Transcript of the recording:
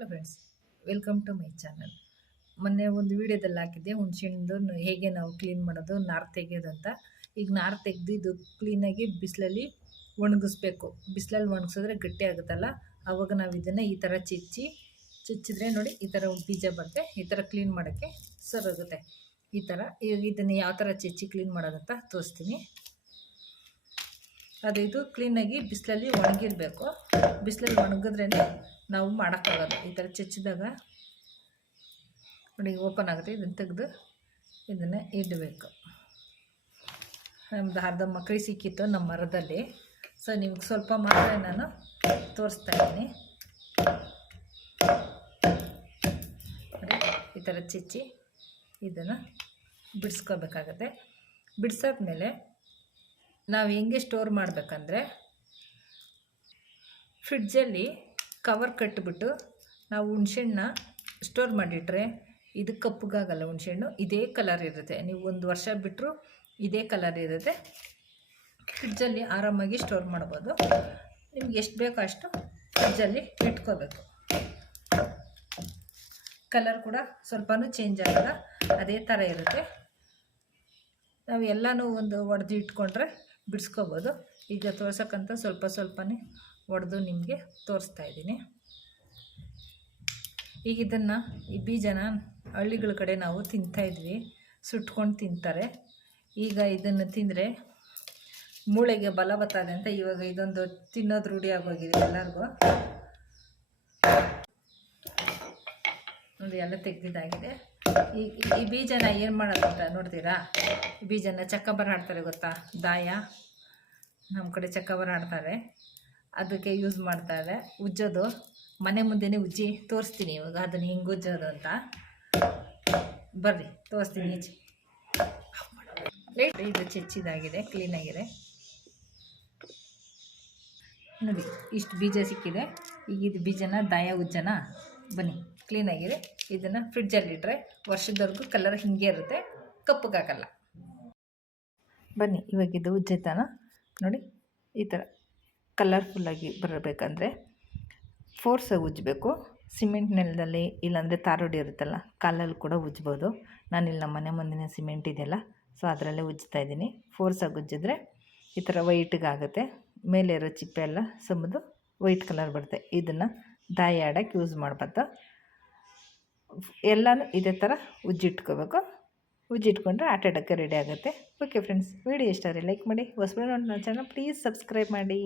Hello friends welcome to my channel ಮೊನ್ನೆ ಒಂದು ವೀಡಿಯೋದಲ್ಲಿ ಹಾಕಿದ್ದೆ ಹುಣ್ಸೆಹಣ್ಣು ಹೇಗೆ ನಾವು ಕ್ಲೀನ್ ಮಾಡೋದು, ನಾರು ತೆಗೆಯೋದು ಅಂತ. ಈಗ ನಾರು ತೆಗೆದು ಇದು ಕ್ಲೀನಾಗಿ ಬಿಸಿಲಲ್ಲಿ ಒಣಗಿಸ್ಬೇಕು. ಬಿಸಿಲಲ್ಲಿ ಒಣಗಿಸಿದ್ರೆ ಗಟ್ಟಿ ಆಗುತ್ತಲ್ಲ? ಆವಾಗ ನಾವು ಇದನ್ನು ಈ ಥರ ಚಿಚ್ಚಿ, ಚುಚ್ಚಿದ್ರೆ ನೋಡಿ ಈ ಥರ ಬೀಜ ಬರುತ್ತೆ. ಈ ಥರ ಕ್ಲೀನ್ ಮಾಡೋಕ್ಕೆ ಸರೋಗುತ್ತೆ ಈ ಥರ ಈಗ ಇದನ್ನು ಯಾವ ಥರ ಚಿಚ್ಚಿ ಕ್ಲೀನ್ ಮಾಡೋದಂತ ತೋರಿಸ್ತೀನಿ. ಅದು ಇದು ಕ್ಲೀನಾಗಿ ಬಿಸಿಲಲ್ಲಿ ಒಣಗಿರಬೇಕು. ಬಿಸಿಲಲ್ಲಿ ಒಣಗಿದ್ರೇ ನಾವು ಮಾಡೋಕ್ಕಾಗಲ್ಲ. ಈ ಥರ ಚಚ್ಚಿದಾಗ ನೋಡಿ ಓಪನ್ ಆಗುತ್ತೆ. ಇದನ್ನು ತೆಗೆದು ಇದನ್ನು ಇಡಬೇಕು. ನಮ್ಮದು ಅರ್ಧ ಮಕ್ಕಳಿ ಸಿಕ್ಕಿತ್ತು ನಮ್ಮ ಮರದಲ್ಲಿ. ಸೊ ನಿಮ್ಗೆ ಸ್ವಲ್ಪ ಮಾತ್ರ ನಾನು ತೋರಿಸ್ತಾ ಇದ್ದೀನಿ. ಈ ಥರ ಚಿಚ್ಚಿ ಇದನ್ನು ಬಿಡಿಸ್ಕೋಬೇಕಾಗತ್ತೆ. ಬಿಡಿಸಾದ್ಮೇಲೆ ನಾವು ಹೆಂಗೆ ಸ್ಟೋರ್ ಮಾಡಬೇಕಂದ್ರೆ ಫ್ರಿಡ್ಜಲ್ಲಿ ಕವರ್ ಕಟ್ಟಿಬಿಟ್ಟು ನಾವು ಹುಣ್ಸೆಹಣ್ಣ ಸ್ಟೋರ್ ಮಾಡಿಟ್ರೆ ಇದು ಕಪ್ಪಗಾಗಲ್ಲ ಹುಣ್ಸೆಹಣ್ಣು. ಇದೇ ಕಲರ್ ಇರುತ್ತೆ. ನೀವು ಒಂದು ವರ್ಷ ಬಿಟ್ಟರು ಇದೇ ಕಲರ್ ಇರುತ್ತೆ. ಫ್ರಿಡ್ಜಲ್ಲಿ ಆರಾಮಾಗಿ ಸ್ಟೋರ್ ಮಾಡ್ಬೋದು. ನಿಮ್ಗೆ ಎಷ್ಟು ಬೇಕೋ ಅಷ್ಟು ಫ್ರಿಡ್ಜಲ್ಲಿ ಇಟ್ಕೋಬೇಕು. ಕಲರ್ ಕೂಡ ಸ್ವಲ್ಪ ಚೇಂಜ್ ಆಗಲ್ಲ. ಅದೇ ಥರ ಇರುತ್ತೆ. ನಾವು ಎಲ್ಲನೂ ಒಂದು ಒಡೆದು ಇಟ್ಕೊಂಡ್ರೆ ಬಿಡಿಸ್ಕೋಬೋದು. ಈಗ ತೋರ್ಸೋಕ್ಕಂತ ಸ್ವಲ್ಪ ಸ್ವಲ್ಪನೇ ಒಡೆದು ನಿಮಗೆ ತೋರಿಸ್ತಾ ಇದ್ದೀನಿ. ಈಗ ಇದನ್ನು ಈ ಬೀಜನ ಹಳ್ಳಿಗಳ ಕಡೆ ನಾವು ತಿಂತಾಯಿದ್ವಿ ಸುಟ್ಕೊಂಡು ತಿಂತಾರೆ. ಈಗ ಇದನ್ನು ತಿಂದರೆ ಮೂಳೆಗೆ ಬಲ ಬರ್ತದೆ ಅಂತ ಇವಾಗ ಇದೊಂದು ತಿನ್ನೋದು ರೂಢಿ ಆಗೋಗಿದೆ ಎಲ್ಲರಿಗೂ. ನೋಡಿ, ಎಲ್ಲ ತೆಗೆದಿದ್ದಾಗಿದೆ. ಈ ಈ ಬೀಜನ ಏನು ಮಾಡೋದು ಅಂತ ನೋಡ್ತೀರಾ? ಬೀಜನ ಚಕ್ಕಬರ ಆಡ್ತಾರೆ ಗೊತ್ತಾ? ದಾಯ. ನಮ್ಮ ಕಡೆ ಚಕ್ಕಬರ ಆಡ್ತಾರೆ ಅದಕ್ಕೆ ಯೂಸ್ ಮಾಡ್ತಾರೆ. ಉಜ್ಜೋದು. ಮನೆ ಮುಂದೆನೇ ಉಜ್ಜಿ ತೋರಿಸ್ತೀನಿ ಇವಾಗ. ಅದನ್ನು ಹಿಂಗೆ ಉಜ್ಜೋದು ಅಂತ. ಬರ್ರಿ, ತೋರಿಸ್ತೀನಿ ಈಚೆ. ಇದು ಚೆಚ್ಚಿದಾಗಿದೆ ಕ್ಲೀನಾಗಿದೆ ನೋಡಿ, ಇಷ್ಟು ಬೀಜ ಸಿಕ್ಕಿದೆ. ಈಗ ಇದು ಬೀಜನ, ದಾಯ ಉಜ್ಜನ. ಬನ್ನಿ. ಕ್ಲೀನಾಗಿದೆ ಇದನ್ನು ಫ್ರಿಡ್ಜಲ್ಲಿಟ್ಟರೆ ವರ್ಷದವರೆಗೂ ಕಲರ್ ಹಿಂಗೆ ಇರುತ್ತೆ. ಕಪ್ಪಗಾಗಲ್ಲ ಬನ್ನಿ ಇವಾಗಿದ್ದು ಉಜ್ಜಿತಾನ. ನೋಡಿ, ಈ ಥರ ಕಲರ್ಫುಲ್ಲಾಗಿ ಬರಬೇಕಂದ್ರೆ ಫೋರ್ಸಾಗಿ ಉಜ್ಜಬೇಕು. ಸಿಮೆಂಟ್ ನೆಲದಲ್ಲಿ ಇಲ್ಲಾಂದರೆ ತಾರೋಡಿ ಇರುತ್ತಲ್ಲ, ಕಾಲಲ್ಲಿ ಕೂಡ ಉಜ್ಬೋದು. ನಾನಿಲ್ಲಿ ನಮ್ಮ ಮನೆ ಮುಂದಿನ ಸಿಮೆಂಟ್ ಇದೆಯಲ್ಲ ಸೊ ಅದರಲ್ಲೇ ಉಜ್ಜ್ತಾ ಇದ್ದೀನಿ. ಫೋರ್ಸಾಗಿ ಉಜ್ಜಿದ್ರೆ ಈ ಥರ ವೈಟ್ಗಾಗುತ್ತೆ ಮೇಲೆ ಇರೋ ಚಿಪ್ಪೆ ಎಲ್ಲ ಸುಮ್ಮದು ವೈಟ್ ಕಲರ್ ಬರುತ್ತೆ. ಇದನ್ನು ದಾಯಿ ಆಡೋಕ್ಕೆ ಯೂಸ್ ಮಾಡ್ಬೋದು ಎಲ್ಲನೂ ಇದೇ ಥರ ಉಜ್ಜಿಟ್ಕೋಬೇಕು. ಉಜ್ಜಿಟ್ಕೊಂಡ್ರೆ ಆಟ ಆಡೋಕ್ಕೆ ರೆಡಿ ಆಗುತ್ತೆ. ಓಕೆ ಫ್ರೆಂಡ್ಸ್ ವಿಡಿಯೋ ಇಷ್ಟ ಲೈಕ್ ಮಾಡಿ. ಹೊಸಬರು ನೋಡಿ ನನ್ನ ಚಾನಲ್ ಪ್ಲೀಸ್ ಸಬ್ಸ್ಕ್ರೈಬ್ ಮಾಡಿ.